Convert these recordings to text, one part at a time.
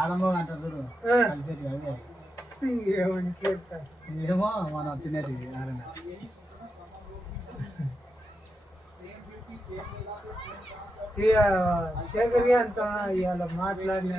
ఆడంబం అంటారు చూడు ఏమో మనం తినేది ఆడంగా ఇక శేఖర్ అంత ఇవాళ మాట్లాడిన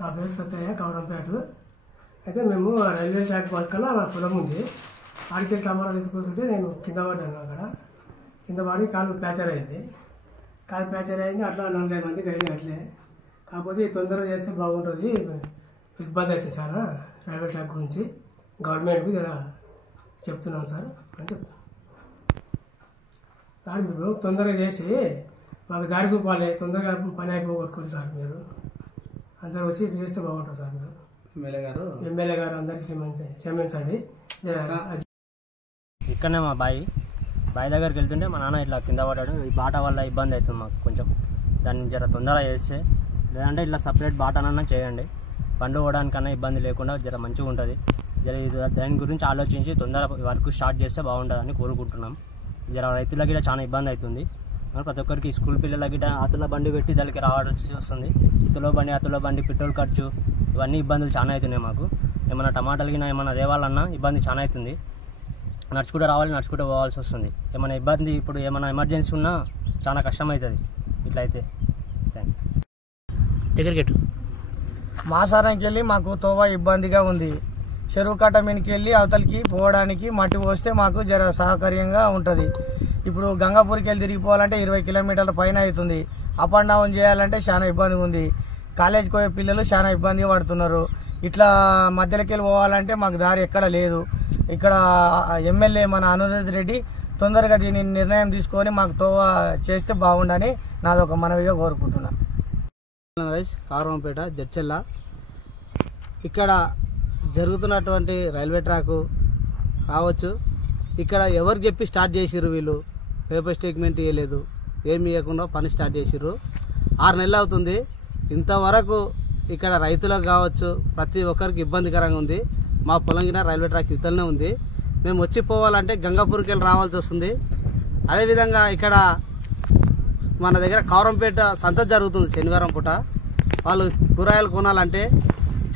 నా పేరు సత్తయ్య కవరంపేట. అయితే మేము రైల్వే ట్రాక్ పక్కన నా పొలం ఉంది. ఆడికి టమాటాలు ఎత్తుకుంటుంటే నేను కింద పడ్డాను. అక్కడ కింద పడి కాలు ప్యాచర్ అయింది. అట్లా 40 మందికి అయింది అట్లే. కాకపోతే తొందరగా చేస్తే బాగుంటుంది, ఇబ్బంది అవుతుంది చాలా రైల్వే ట్రాక్ గురించి. గవర్నమెంట్కి జర చెప్తున్నాం సార్ అని చెప్తాను సార్. మీరు తొందరగా చేసి మాకు దారి చూపాలి, తొందరగా పని అయిపోగొట్టుకోండి సార్. మీరు అందరూ వచ్చి చేస్తే బాగుంటుంది సార్. మీరు ఎమ్మెల్యే గారు అందరికీ క్షమించండి. ఇక్కడనే మా బావి దగ్గరికి వెళ్తుంటే మా నాన్న ఇట్లా కింద పడ్డాడు. ఈ బాట వల్ల ఇబ్బంది అవుతుంది మాకు కొంచెం. దాన్ని జర తొందరగా చేస్తే, లేదంటే ఇట్లా సపరేట్ బాటనన్నా చేయండి. బండ్లు పోవడానికన్నా ఇబ్బంది లేకుండా జర మంచిగా ఉంటుంది. జర దాని గురించి ఆలోచించి తొందరగా వర్క్ స్టార్ట్ చేస్తే బాగుంటుందని కోరుకుంటున్నాం. జర రైతులకి కూడా చాలా ఇబ్బంది అవుతుంది. ప్రతి ఒక్కరికి స్కూల్ పిల్లలకి అతుల బండి పెట్టి దానికి రావాల్సి వస్తుంది. అతుల బండి పెట్రోల్ ఖర్చు ఇవన్నీ ఇబ్బందులు చాలా అవుతున్నాయి మాకు. ఏమైనా టమాటాలకి ఏమైనా తేవాలన్నా ఇబ్బంది చాలా అవుతుంది. నడుచుకుంటూ రావాలి, నడుచుకుంటూ పోవాల్సి వస్తుంది. ఏమైనా ఇబ్బంది, ఇప్పుడు ఏమైనా ఎమర్జెన్సీ ఉన్నా చాలా కష్టం అవుతుంది ఇట్లయితే. దగ్గరికి మాసారానికి వెళ్ళి మాకు తోవ ఇబ్బందిగా ఉంది. చెరువు కట్ట మీదకి వెళ్ళి అవతలికి పోవడానికి మట్టి పోస్తే మాకు జర సహకార్యంగా ఉంటుంది. ఇప్పుడు గంగాపూర్కి వెళ్ళి తిరిగిపోవాలంటే 20 కిలోమీటర్ల పైన అవుతుంది. అప్ అండ్ డౌన్ చేయాలంటే చాలా ఇబ్బంది ఉంది. కాలేజీకి పోయే పిల్లలు చాలా ఇబ్బంది పడుతున్నారు. ఇట్లా మధ్యలోకి వెళ్ళి పోవాలంటే మాకు దారి ఎక్కడ లేదు. ఇక్కడ ఎమ్మెల్యే మన అనురాధ్ రెడ్డి తొందరగా దీని నిర్ణయం తీసుకొని మాకు తోవ చేస్తే బాగుండని నాదొక మనవిగా కోరుకుంటున్నా. కారంపేట జడ్చెల్ల. ఇక్కడ జరుగుతున్నటువంటి రైల్వే ట్రాకు కావచ్చు, ఇక్కడ ఎవరు చెప్పి స్టార్ట్ చేసిర్రు, వీళ్ళు పేపర్ స్టేట్మెంట్ ఇవ్వలేదు, ఏమి ఇవ్వకుండా పని స్టార్ట్ చేసిర్రు. 6 నెలలు అవుతుంది. ఇంతవరకు ఇక్కడ రైతులకు కావచ్చు ప్రతి ఒక్కరికి ఇబ్బందికరంగా ఉంది. మా పొలంగిన రైల్వే ట్రాక్ ఇవతలనే ఉంది. మేము వచ్చి పోవాలంటే గంగాపూర్కి వెళ్ళి రావాల్సి వస్తుంది. అదేవిధంగా ఇక్కడ మన దగ్గర కౌరంపేట సంత జరుగుతుంది శనివారం పూట. వాళ్ళు కూరగాయలు కొనాలంటే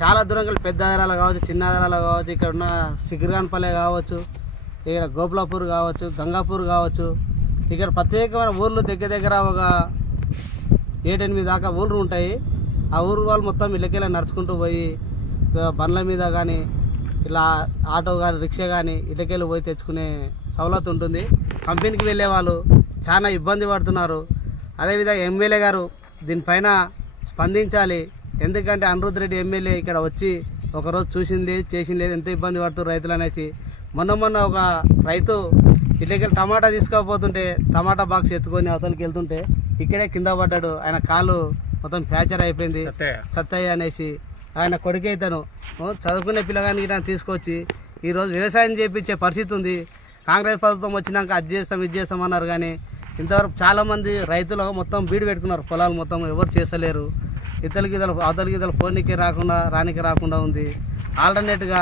చాలా దూరం వెళ్ళి పెద్ద ఆధారాలు కావచ్చు, చిన్న ఆధారాలు కావచ్చు, ఇక్కడ ఉన్న సిగిరిగాన్పల్లె కావచ్చు, ఇక్కడ గోపులాపూర్ కావచ్చు, గంగాపూర్ కావచ్చు, ఇక్కడ ప్రత్యేకమైన ఊర్లు దగ్గర ఒక 7-8 దాకా ఊర్లు ఉంటాయి. ఆ ఊరు వాళ్ళు మొత్తం ఇళ్ళకెళ్ళి నడుచుకుంటూ పోయి బండ్ల మీద కానీ ఇలా ఆటో కానీ రిక్షా కానీ ఇళ్ళకెళ్ళి పోయి తెచ్చుకునే సౌలత్ ఉంటుంది. కంపెనీకి వెళ్ళే వాళ్ళు చాలా ఇబ్బంది పడుతున్నారు. అదేవిధంగా ఎమ్మెల్యే గారు దీనిపైన స్పందించాలి. ఎందుకంటే అనిరుద్ధ్ రెడ్డి ఎమ్మెల్యే ఇక్కడ వచ్చి ఒకరోజు చూసింది చేసింది లేదు, ఎంత ఇబ్బంది పడుతున్నారు రైతులు అనేసి. మొన్న ఒక రైతు ఇళ్ళకెళ్ళి టమాటా తీసుకోకపోతుంటే టమాటా బాక్స్ ఎత్తుకొని అవతలకి వెళ్తుంటే ఇక్కడే కింద పడ్డాడు. ఆయన కాలు మొత్తం ఫ్రాక్చర్ అయిపోయింది. సత్తయ్య అనేసి ఆయన కొడుకైతను చదువుకునే పిల్లగానికి తీసుకొచ్చి ఈరోజు వ్యవసాయం చేయించే పరిస్థితి ఉంది. కాంగ్రెస్ ప్రభుత్వం వచ్చినాక అది చేస్తాం ఇది చేస్తాం అన్నారు, కానీ ఇంతవరకు చాలామంది రైతులు మొత్తం బీడు పెట్టుకున్నారు. పొలాలు మొత్తం ఎవరు చేస్తలేరు. అవతలికి ఇతలు పోనీకి రానికి రాకుండా ఉంది. ఆల్టర్నేట్గా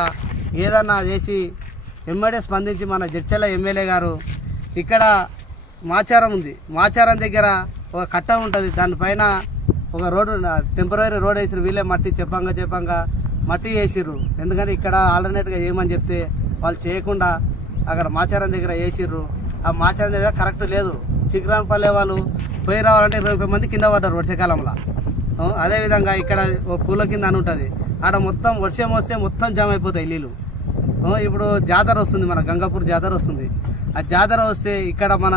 ఏదన్నా చేసి ఎమ్మడే స్పందించి మన జడ్చర్ల ఎమ్మెల్యే గారు ఇక్కడ మాచారం ఉంది, మాచారం దగ్గర ఒక కట్ట ఉంటుంది, దానిపైన ఒక రోడ్డు టెంపరీ రోడ్ వేసిరు. వీళ్ళే మట్టి చెప్పంగా మట్టి వేసిర్రు. ఎందుకంటే ఇక్కడ ఆల్టర్నేట్గా చేయమని చెప్తే వాళ్ళు చేయకుండా అక్కడ మాచారం దగ్గర వేసిర్రు. ఆ మాచారం దగ్గర కరెక్ట్ లేదు. సిగ్రాన్పల్లె వాళ్ళు పోయి రావాలంటే 20 మంది కింద పడ్డారు వర్షాకాలంలో. అదేవిధంగా ఇక్కడ ఓ పూల కింద అని ఉంటుంది, ఆడ మొత్తం వర్షం వస్తే మొత్తం జామ్ అయిపోతాయి నీళ్ళు. ఇప్పుడు జాతర వస్తుంది, మన గంగాపూర్ జాతర వస్తుంది. ఆ జాతర వస్తే ఇక్కడ మన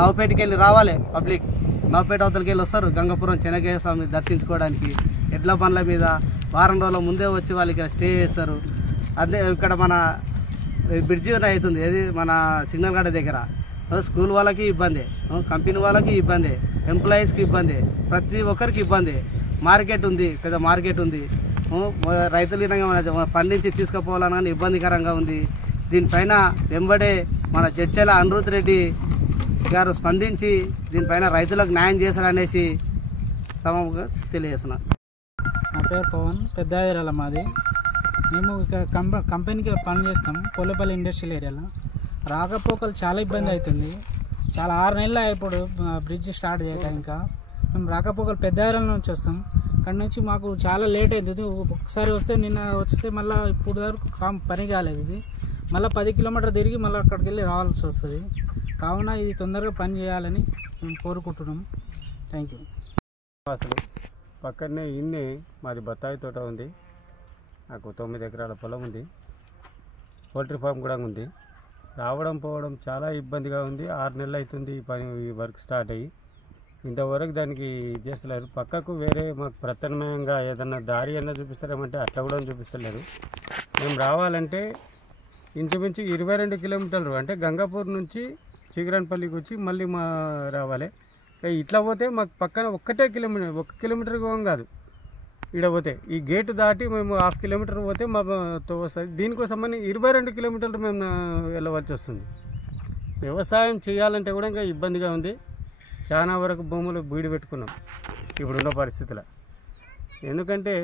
నవపేటకి వెళ్ళి రావాలి పబ్లిక్. నవపేట అవతలకి వెళ్ళి వస్తారు గంగాపురం చెన్నకేశ్వర స్వామి దర్శించుకోవడానికి. ఎడ్ల బండ్ల మీద వారం రోజుల ముందే వచ్చి వాళ్ళు ఇక్కడ స్టే చేస్తారు. అదే ఇక్కడ మన బ్రిడ్జి అవుతుంది, ఏది మన సిగ్నల్ గడ్డ దగ్గర. స్కూల్ వాళ్ళకి ఇబ్బంది, కంపెనీ వాళ్ళకి ఇబ్బంది, ఎంప్లాయీస్కి ఇబ్బంది, ప్రతి ఒక్కరికి ఇబ్బంది. మార్కెట్ ఉంది, పెద్ద మార్కెట్ ఉంది. రైతులు పండించి తీసుకుపోవాలని ఇబ్బందికరంగా ఉంది. దీనిపైన వెంబడే మన జడ్చర్ల అనిరుద్ధ్ రెడ్డి గారు స్పందించి దీనిపైన రైతులకు న్యాయం చేశారనేసి సమూహంగా తెలియజేస్తున్నారు. నా పేరు పవన్, పెద్దాయిరాల మాది. మేము ఇక్కడ కంపెనీకి పని చేస్తాం కొల్లపల్లి ఇండస్ట్రియల్ ఏరియాలో. రాకపోకలు చాలా ఇబ్బంది అవుతుంది. చాలా 6 నెలలు ఇప్పుడు బ్రిడ్జ్ స్టార్ట్ చేయక. ఇంకా మేము రాకపోకలు పెద్దాయిరాల నుంచి వస్తాం. అక్కడ నుంచి మాకు చాలా లేట్ అవుతుంది. ఒకసారి వస్తే నిన్న వస్తే మళ్ళీ ఇప్పుడు వరకు పని కాలేదు. ఇది మళ్ళీ 10 కిలోమీటర్ తిరిగి మళ్ళీ అక్కడికి వెళ్ళి రావాల్సి వస్తుంది. కావున ఇది తొందరగా పని చేయాలని మేము కోరుకుంటున్నాం. Thank you. అసలు పక్కనే ఇన్నే మాది బత్తాయి తోట ఉంది. నాకు 9 ఎకరాల పొలం ఉంది. పౌల్ట్రీ ఫామ్ కూడా ఉంది. రావడం పోవడం చాలా ఇబ్బందిగా ఉంది. 6 నెలలు అవుతుంది ఈ వర్క్ స్టార్ట్ అయ్యి. ఇంతవరకు దానికి చేస్తలేరు. పక్కకు వేరే మాకు ప్రత్యామ్నాయంగా ఏదన్నా దారి అన్నా చూపిస్తారేమంటే అట్లా కూడా చూపిస్తలేరు. మేము రావాలంటే ఇంచుమించు 22 కిలోమీటర్లు, అంటే గంగాపూర్ నుంచి చిగురాన్పల్లికి వచ్చి మళ్ళీ రావాలి. ఇట్లా పోతే మాకు పక్కన 1 కిలోమీటర్ కాదు. ఇక్కడ పోతే ఈ గేటు దాటి మేము 1/2 కిలోమీటర్ పోతే మాతో వస్తుంది. దీనికోసమని 22 కిలోమీటర్లు మేము వెళ్ళవలసి వస్తుంది. వ్యవసాయం చేయాలంటే కూడా ఇంకా ఇబ్బందిగా ఉంది. చాలా వరకు భూములు బీడు పెట్టుకున్నాం ఇప్పుడున్న పరిస్థితుల్లో. ఎందుకంటే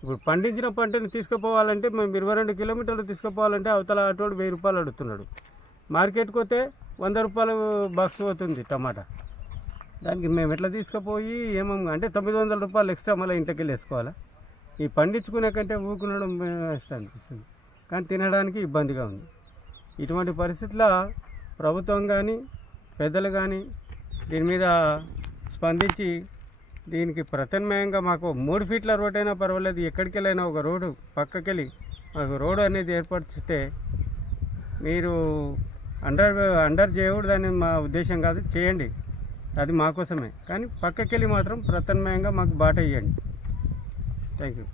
ఇప్పుడు పండించిన పంటను తీసుకుపోవాలంటే మేము 22 కిలోమీటర్లు తీసుకుపోవాలంటే అవతల అటోడు 1000 రూపాయలు అడుగుతున్నాడు. మార్కెట్కి పోతే 100 రూపాయలు బాక్స్ అవుతుంది టమాటా. దానికి మేము ఎట్లా తీసుకుపోయి అంటే 900 రూపాయలు ఎక్స్ట్రా మళ్ళీ ఇంట్లోకి వెళ్ళి వేసుకోవాలా? ఈ పండించుకునే కంటే ఊకునడం ఇష్టం అనిపిస్తుంది, కానీ తినడానికి ఇబ్బందిగా ఉంది. ఇటువంటి పరిస్థితుల్లో ప్రభుత్వం కానీ పెద్దలు కానీ దీని మీద స్పందించి దీనికి ప్రత్యామ్నాయంగా మాకు 3 ఫీట్ల రోడ్ అయినా పర్వాలేదు, ఎక్కడికి వెళ్ళైనా ఒక రోడ్డు పక్కకెళ్ళి మాకు రోడ్డు అనేది ఏర్పాటు చేస్తే, మీరు అండర్ చేయకూడదని మా ఉద్దేశం కాదు, చేయండి, అది మా కోసమే. కానీ పక్కకెళ్ళి మాత్రం ప్రత్యామ్నాయంగా మాకు బాట ఇవ్వండి. Thank you.